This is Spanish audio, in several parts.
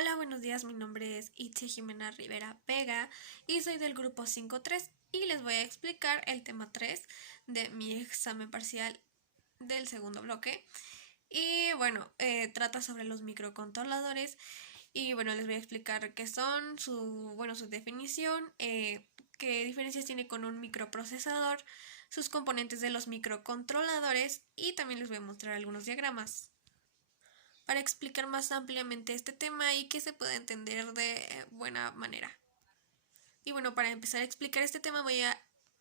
Hola, buenos días, mi nombre es Itzia Jimena Rivera Vega y soy del grupo 5.3 y les voy a explicar el tema 3 de mi examen parcial del segundo bloque. Y bueno, trata sobre los microcontroladores y bueno, les voy a explicar qué son, su definición, qué diferencias tiene con un microprocesador, sus componentes de los microcontroladores y también les voy a mostrar algunos diagramas para explicar más ampliamente este tema y que se pueda entender de buena manera. Y bueno, para empezar a explicar este tema voy a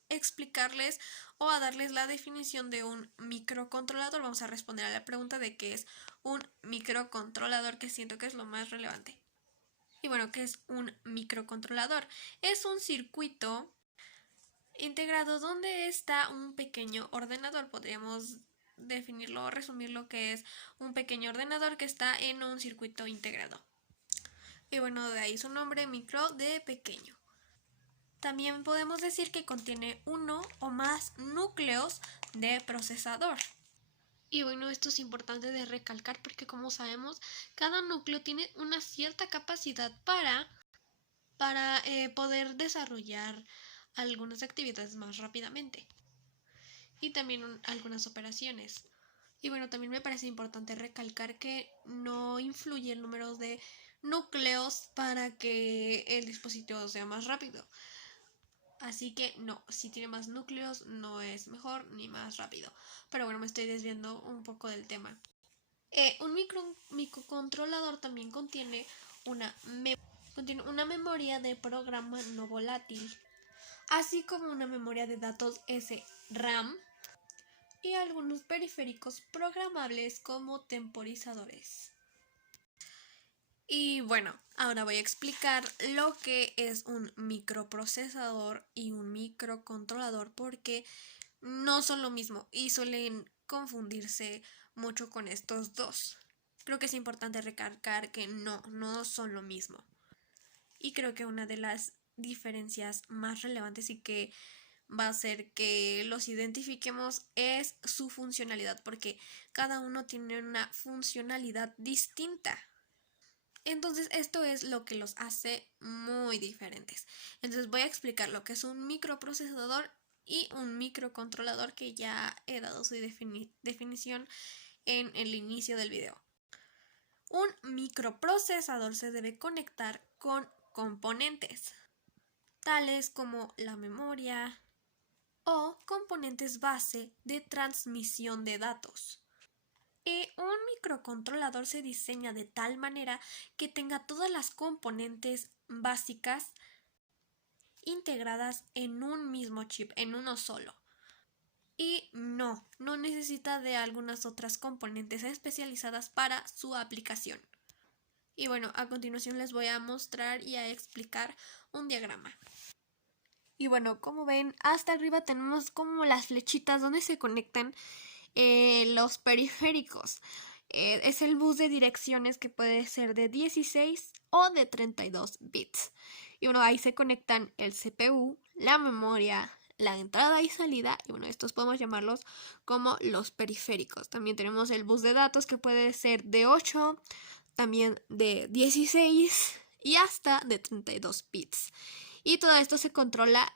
explicarles o a darles la definición de un microcontrolador. Vamos a responder a la pregunta de qué es un microcontrolador, que siento que es lo más relevante. Y bueno, ¿qué es un microcontrolador? Es un circuito integrado donde está un pequeño ordenador. Podríamos definirlo o resumir lo que es un pequeño ordenador que está en un circuito integrado. Y bueno, de ahí su nombre, micro, de pequeño. También podemos decir que contiene uno o más núcleos de procesador. Y bueno, esto es importante de recalcar porque, como sabemos, cada núcleo tiene una cierta capacidad para poder desarrollar algunas actividades más rápidamente y también algunas operaciones. Y bueno, también me parece importante recalcar que no influye el número de núcleos para que el dispositivo sea más rápido. Así que no, si tiene más núcleos no es mejor ni más rápido. Pero bueno, me estoy desviando un poco del tema. Un microcontrolador también contiene una memoria de programa no volátil, así como una memoria de datos SRAM y algunos periféricos programables como temporizadores. Y bueno, ahora voy a explicar lo que es un microprocesador y un microcontrolador porque no son lo mismo y suelen confundirse mucho con estos dos. Creo que es importante recalcar que no son lo mismo. Y creo que una de las diferencias más relevantes y que va a hacer que los identifiquemos es su funcionalidad, porque cada uno tiene una funcionalidad distinta. Entonces esto es lo que los hace muy diferentes. Entonces voy a explicar lo que es un microprocesador y un microcontrolador, que ya he dado su definición en el inicio del video. Un microprocesador se debe conectar con componentes, tales como la memoria o componentes base de transmisión de datos. Un microcontrolador se diseña de tal manera que tenga todas las componentes básicas integradas en un mismo chip, en uno solo. Y no necesita de algunas otras componentes especializadas para su aplicación. Y bueno, a continuación les voy a mostrar y a explicar un diagrama. Y bueno, como ven, hasta arriba tenemos como las flechitas donde se conectan los periféricos. Es el bus de direcciones, que puede ser de 16 o de 32 bits. Y bueno, ahí se conectan el CPU, la memoria, la entrada y salida. Y bueno, estos podemos llamarlos como los periféricos. También tenemos el bus de datos, que puede ser de 8, también de 16 y hasta de 32 bits. Y todo esto se controla,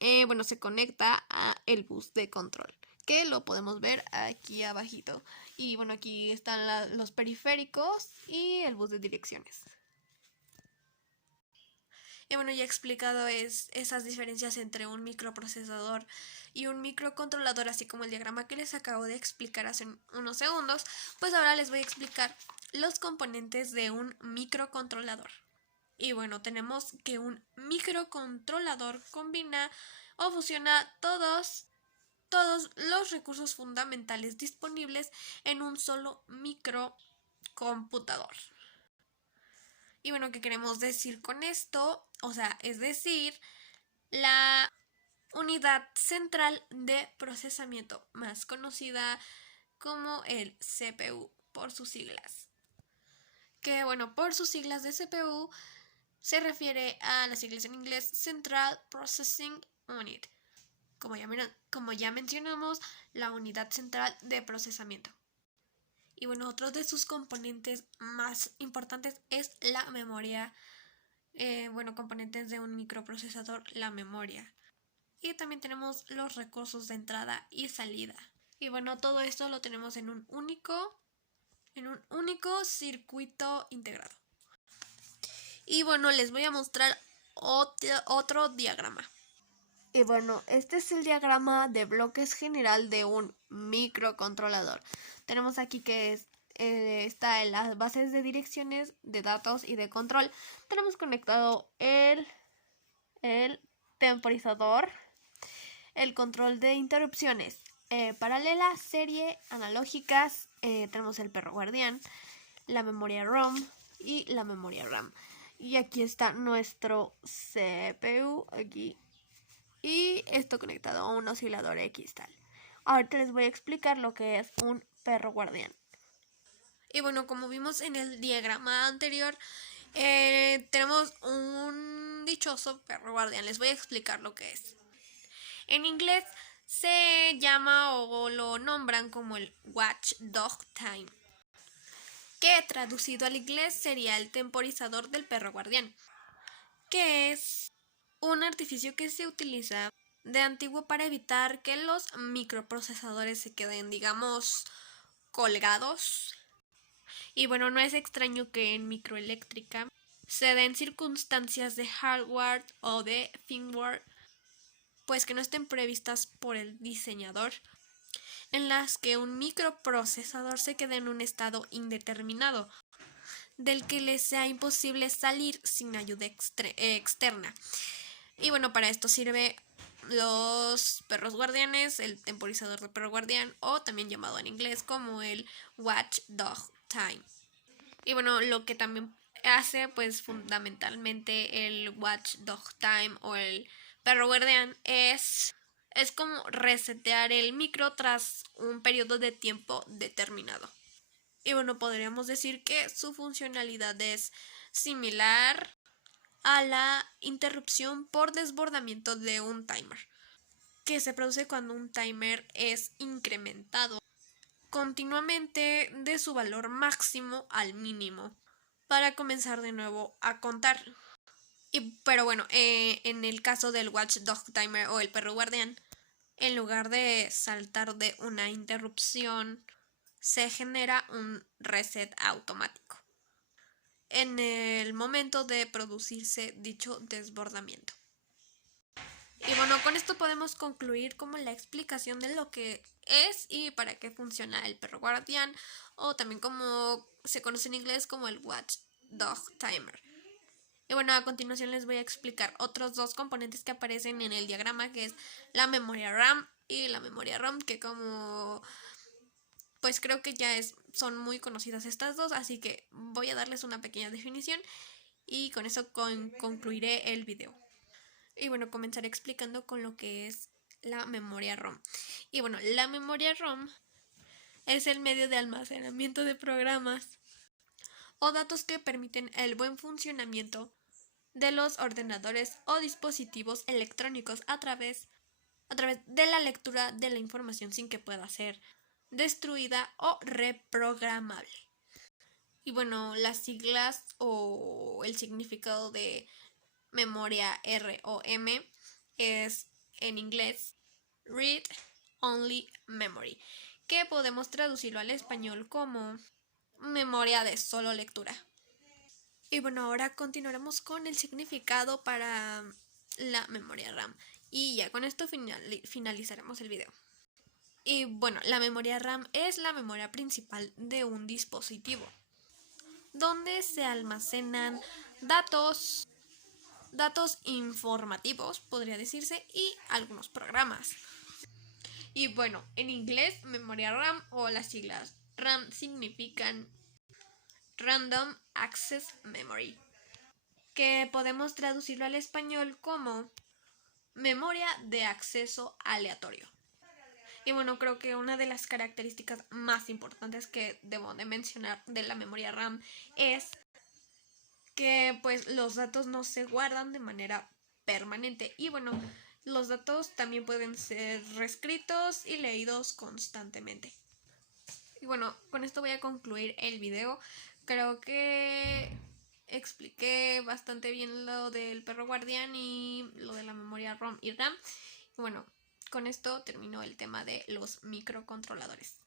se conecta a el bus de control, que lo podemos ver aquí abajito. Y bueno, aquí están los periféricos y el bus de direcciones. Y bueno, ya he explicado esas diferencias entre un microprocesador y un microcontrolador, así como el diagrama que les acabo de explicar hace unos segundos. Pues ahora les voy a explicar los componentes de un microcontrolador. Y bueno, tenemos que un microcontrolador combina o fusiona todos los recursos fundamentales disponibles en un solo microcomputador. Y bueno, ¿qué queremos decir con esto? O sea, es decir, la unidad central de procesamiento, más conocida como el CPU por sus siglas. Que bueno, por sus siglas de CPU se refiere a las siglas en inglés Central Processing Unit, como ya mencionamos, la unidad central de procesamiento. Y bueno, otro de sus componentes más importantes es la memoria. Componentes de un microprocesador, la memoria. Y también tenemos los recursos de entrada y salida. Y bueno, todo esto lo tenemos en un único circuito integrado. Y bueno, les voy a mostrar otro diagrama. Y bueno, este es el diagrama de bloques general de un microcontrolador. Tenemos aquí que está en las bases de direcciones, de datos y de control. Tenemos conectado el temporizador, el control de interrupciones, paralela, serie, analógicas, tenemos el perro guardián, la memoria ROM y la memoria RAM. Y aquí está nuestro CPU, aquí. Y esto conectado a un oscilador X tal. Ahorita les voy a explicar lo que es un perro guardián. Y bueno, como vimos en el diagrama anterior, tenemos un dichoso perro guardián. Les voy a explicar lo que es. En inglés se llama o lo nombran como el Watchdog Time, que traducido al inglés sería el temporizador del perro guardián, que es un artificio que se utiliza de antiguo para evitar que los microprocesadores se queden, digamos, colgados. Y bueno, no es extraño que en microeléctrica se den circunstancias de hardware o de firmware, pues que no estén previstas por el diseñador, en las que un microprocesador se quede en un estado indeterminado, del que le sea imposible salir sin ayuda externa. Y bueno, para esto sirve los perros guardianes, el temporizador de perro guardián, o también llamado en inglés como el Watchdog Time. Y bueno, lo que también hace pues fundamentalmente el Watchdog Time o el perro guardián es como resetear el micro tras un periodo de tiempo determinado. Y bueno, podríamos decir que su funcionalidad es similar a la interrupción por desbordamiento de un timer, que se produce cuando un timer es incrementado continuamente de su valor máximo al mínimo para comenzar de nuevo a contar. Pero bueno, en el caso del Watchdog Timer o el perro guardián, en lugar de saltar de una interrupción, se genera un reset automático en el momento de producirse dicho desbordamiento. Y bueno, con esto podemos concluir como la explicación de lo que es y para qué funciona el perro guardián, o también como se conoce en inglés como el Watchdog Timer. Y bueno, a continuación les voy a explicar otros dos componentes que aparecen en el diagrama, que es la memoria RAM y la memoria ROM, que como pues creo que ya son muy conocidas estas dos, así que voy a darles una pequeña definición y con eso concluiré el video. Y bueno, comenzaré explicando con lo que es la memoria ROM. Y bueno, la memoria ROM es el medio de almacenamiento de programas o datos que permiten el buen funcionamiento de los ordenadores o dispositivos electrónicos a través de la lectura de la información sin que pueda ser destruida o reprogramable. Y bueno, las siglas o el significado de memoria ROM es en inglés Read Only Memory, que podemos traducirlo al español como memoria de solo lectura. Y bueno, ahora continuaremos con el significado para la memoria RAM. Y ya con esto finalizaremos el video. Y bueno, la memoria RAM es la memoria principal de un dispositivo, donde se almacenan datos informativos, podría decirse, y algunos programas. Y bueno, en inglés, memoria RAM o las siglas RAM significan Random Access Memory, que podemos traducirlo al español como memoria de acceso aleatorio. Y bueno, creo que una de las características más importantes que debo de mencionar de la memoria RAM es que pues los datos no se guardan de manera permanente. Y bueno, los datos también pueden ser reescritos y leídos constantemente. Y bueno, con esto voy a concluir el video. Creo que expliqué bastante bien lo del perro guardián y lo de la memoria ROM y RAM. Y bueno, con esto terminó el tema de los microcontroladores.